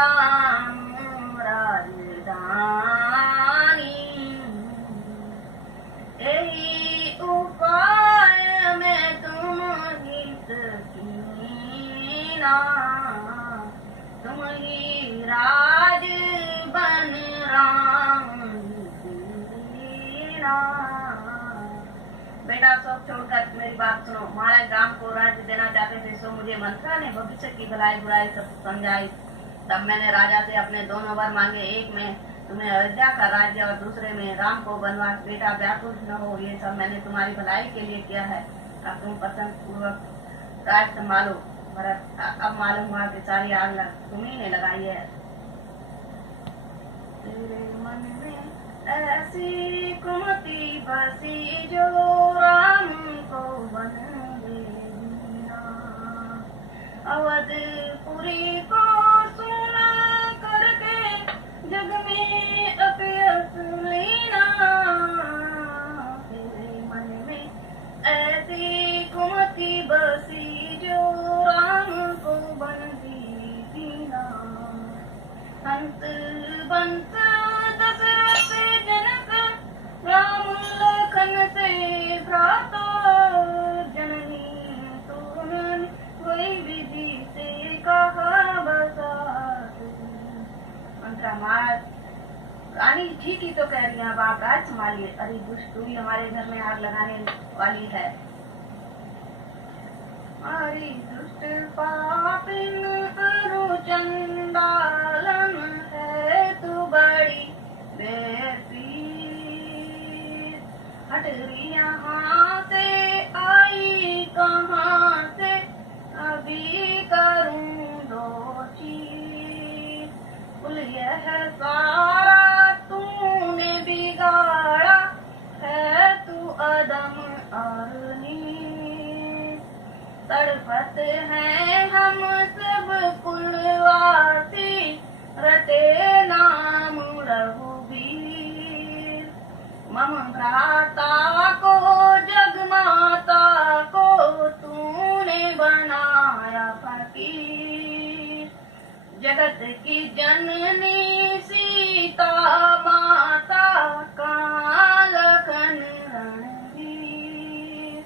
राम राजधानी। यही उपाय में तुम हित कीना, तुम ही राज बन राम दीना। बेटा सब छोड़कर मेरी बात सुनो। महाराज राम को राज्य देना चाहते थे, सो मुझे मंत्रा ने भविष्य की भलाई बुराई सब समझाई। तब मैंने राजा से अपने दोनों वर मांगे, एक में तुम्हें अयोध्या का राज्य और दूसरे में राम को वनवास। बेटा व्याकुल न हो, ये सब मैंने तुम्हारी भलाई के लिए किया है। अब तुम पसंद पूर्वक राज संभालो। भरत अब मालूम हुआ कि सारी आग तुम्ही ने लगाई है। तेरे मन में ऐसी कुमति बसी जो राम को बन देना, अवधपुरी को सुना करके जग में अपयस लेना। तेरे मन में ऐसी कुमति बसी जो राम को बन देना, हंस बंस दशरथ जनक राम लखन से भ्राता, जननी तुमने वही विधि से कहा बसा। मंत्रा मार रानी ठीक ही तो कह रही है, अब आप राज संभालिए। अरे दुष्ट, तू ही हमारे घर में आग लगाने वाली है। अरे दुष्ट पापिन अरु चंडालन है तू बड़ी बेपीर, हट यहाँ से आई कहाँ से, अभी करूं दो चीज। कुल यह सारा तूने बिगाड़ा है, तू अदम और नीच। तड़पत हैं हम सब कुलवासी, रटे नाम रघुबीर। मम भ्राता को जगमाता को तूने बनाया फकीर। जगत की जननी सीता माता का लखन रणवीर।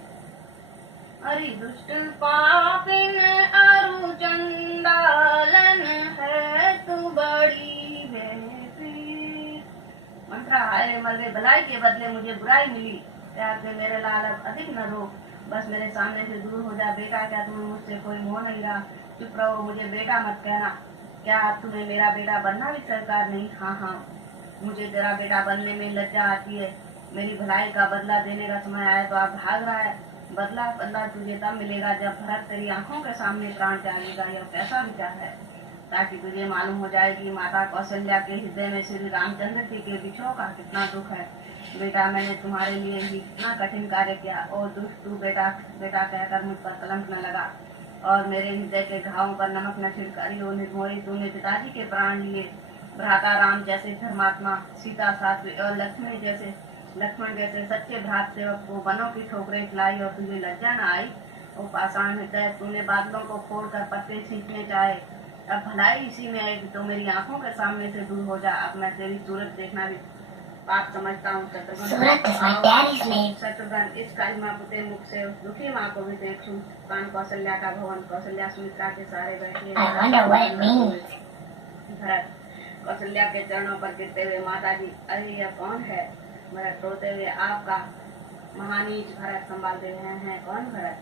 अरे दुष्ट पापिन अरु चंडालन है तू बड़ी बेपीर। मंत्रा हाय मर गए, भलाई के बदले मुझे बुराई मिली। प्यार से मेरे लाल अब अधिक न रो, बस मेरे सामने से दूर हो जा। बेटा क्या तुम्हें मुझसे कोई मोह नहीं रहा? चुप रहो, मुझे बेटा मत कहना। क्या तुम्हें मेरा बेटा बनना भी सरकार नहीं? हाँ हाँ, मुझे तेरा बेटा बनने में लज्जा आती है। मेरी भलाई का बदला देने का समय आया तो आप भाग रहा है। बदला तुझे तब मिलेगा जब भरत तेरी आंखों के सामने प्राण त्यागेगा। यह कैसा विचार है? ताकि तुझे मालूम हो जाए कि माता कौशल्या के हृदय में श्री रामचंद्र जी के विछोह का कितना दुख है। बेटा मैंने तुम्हारे लिए ही इतना कठिन कार्य किया और दुष्ट तू बेटा बेटा कहकर मुझ पर कलंक न लगा और मेरे हृदय के घावों पर नमक न छिड़कारी हो। निर्मोही तूने पिताजी के प्राण लिए। भ्राता राम जैसे धर्मात्मा, सीता सात्विक और लक्ष्मण जैसे सच्चे भ्रात सेवक को वनों की ठोकरें खिलाई और तुझे लज्जा न आई। वो पाषाण हृदय, तूने बादलों को फोड़कर पत्ते छींचने चाहे। अब भलाई इसी में है कि तो मेरी आंखों के सामने से दूर हो जा। अब मैं तेरी सूरत देखना भी पाप समझता हूँ। शत्रुघ्न इस काली माँ पुते मुख से उस दुखी माँ को भी देखूं। कान कौशल्या का भवन, कौशल्या सुमित्रा के सारे बैठे। भरत कौशल्या के चरणों पर गिरते हुए, माता जी अरे यह कौन है? भरत रोते हुए, आपका महानीच भरत संभालते हुए हैं। कौन भरत?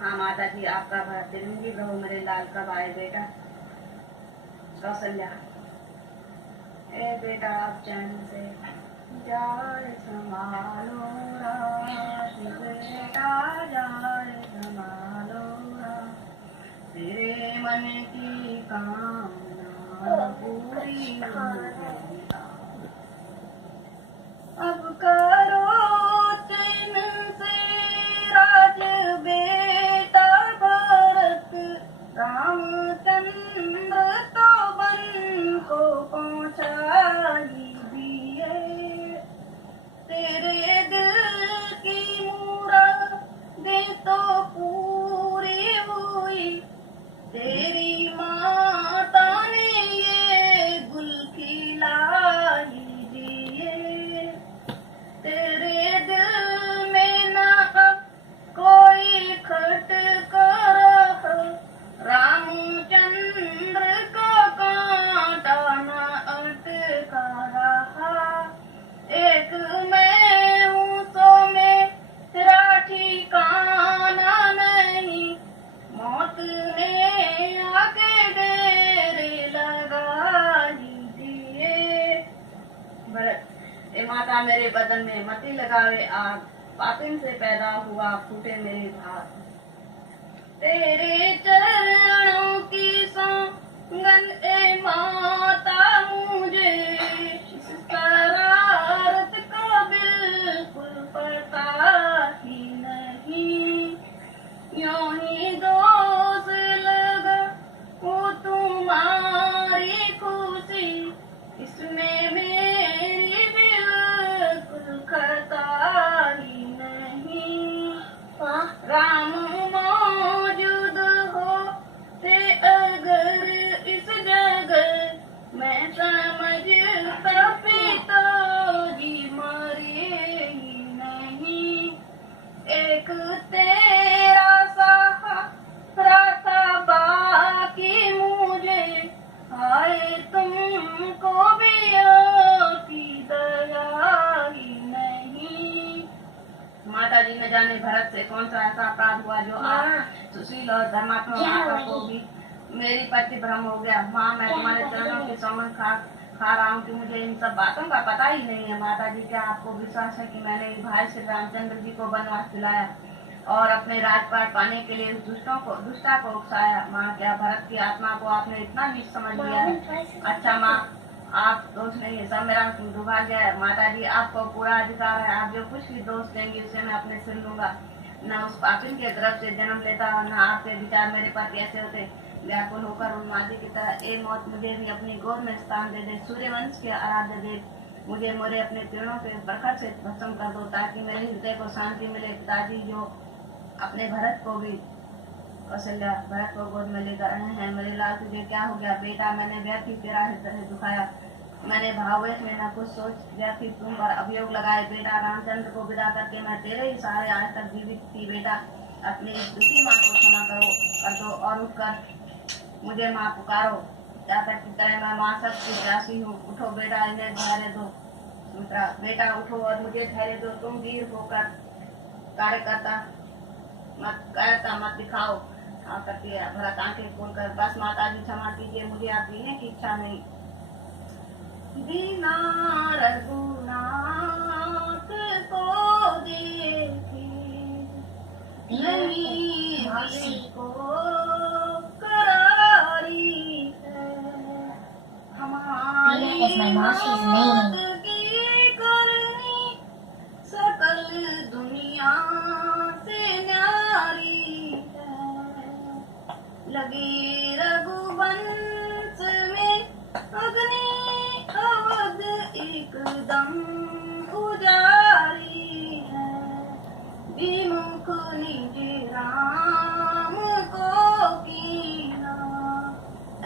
हाँ माता जी, आपका भरत। तिरंगी प्रभु मेरे लाल कब आए बेटा? कौशल्या, ए बेटा आप चैन से जाए संभालो राज, बेटा जाए संभालो राज। तेरे मन की कामना पूरी हो गई। अब करो चैन से राज बेटा भरत, रामचंद्र तो बन को पहुँचाई दिए। तेरे दिल की मुरादें तो पूरी हुई, तेरी माता ने हे माता मेरे बदन में मति लगावे आग, पापिन से पैदा हुआ फूटे मेरे भाग। तेरे चरणों की संगन ए माता मुझे इस शरारत का बिल्कुल पता ही नहीं। यूं ही दोष लगा वो तुम्हारी खुशी, इसमें मेरी बिल्कुल खता ही नहीं। राम मौजूद होते अगर इस जगह, मैं समझता पिताजी मरे ही नहीं। एक तेरा सहारा था बाकी मुझे, हाय तुमको भी आती दया ही नहीं। माता जी न जाने भरत से कौन सा ऐसा अपराध हुआ जो आप सुशील और धर्मात्मा माता को भी मेरी प्रति भ्रम हो गया। माँ मैं तुम्हारे चरणों की सौगंध खा रहा हूँ कि मुझे इन सब बातों का पता ही नहीं है। माता जी क्या आपको विश्वास है कि मैंने भाई श्री रामचंद्र जी को वनवास दिलाया और अपने राजपाट पाने के लिए उस दुष्टा को उकसाया? माँ क्या भरत की आत्मा को आपने इतना नीच समझ लिया है? अच्छा माँ आप दोष नहीं है, सब मेरा दुर्भाग्य है। माता जी आपको पूरा अधिकार है, आप जो कुछ भी दोष देंगे उसे मैं अपने सिर लूंगा। न उस पापिन के तरफ से जन्म लेता और न आपके विचार मेरे पर कैसे होते। व्याकुल होकर उन्मादी की तरह ए मौत मुझे भी अपनी गोद में स्थान दे दे। सूर्यवंश के आराध्य देव मुझे मोरे अपने तीर्णों के प्रखर से भस्म कर दो ताकि मेरे हृदय को शांति मिले। पिताजी जो अपने भरत को भी कौशल्या भरत को गोद में लेकर आए हैं। मेरे लाल तुझे क्या हो गया बेटा? मैंने व्यर्थ ही तेरा हृदय दुखाया, मैंने भाववेश में न कुछ सोच व्यर्थ ही तुम पर अभियोग लगाए। बेटा रामचंद्र को विदा करके मैं तेरे ही सहारे आज तक जीवित थी। बेटा अपनी दुखी माँ को क्षमा कर दो और उठकर मुझे माँ पुकारो। जब तक की तरह मैं माँ सबकी प्यासी हूँ। उठो बेटा, इन्हें धैर्य दो। सुमित्रा बेटा उठो और मुझे धैर्य दो। तुम वीर होकर कार्यकर्ता मत दिखाओ। करती है भरत आंखें खोलकर, बस माता जी क्षमा कीजिए, मुझे आप जीने की इच्छा नहीं। बिना रघुनाथ को देखे नहीं दिल को करारी है। हमारी मौत की करनी सकल दुनिया से न्यारी है। लगी रघुवंश में अग्नि अवध एकदम उजारी है। विमुख निज राम को कीना,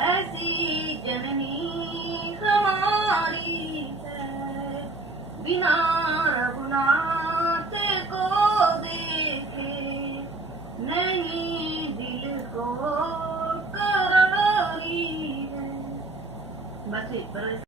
ऐसी जननी हमारी है। बिना रघुनाथ को देखे नहीं दिल को करारी है। बस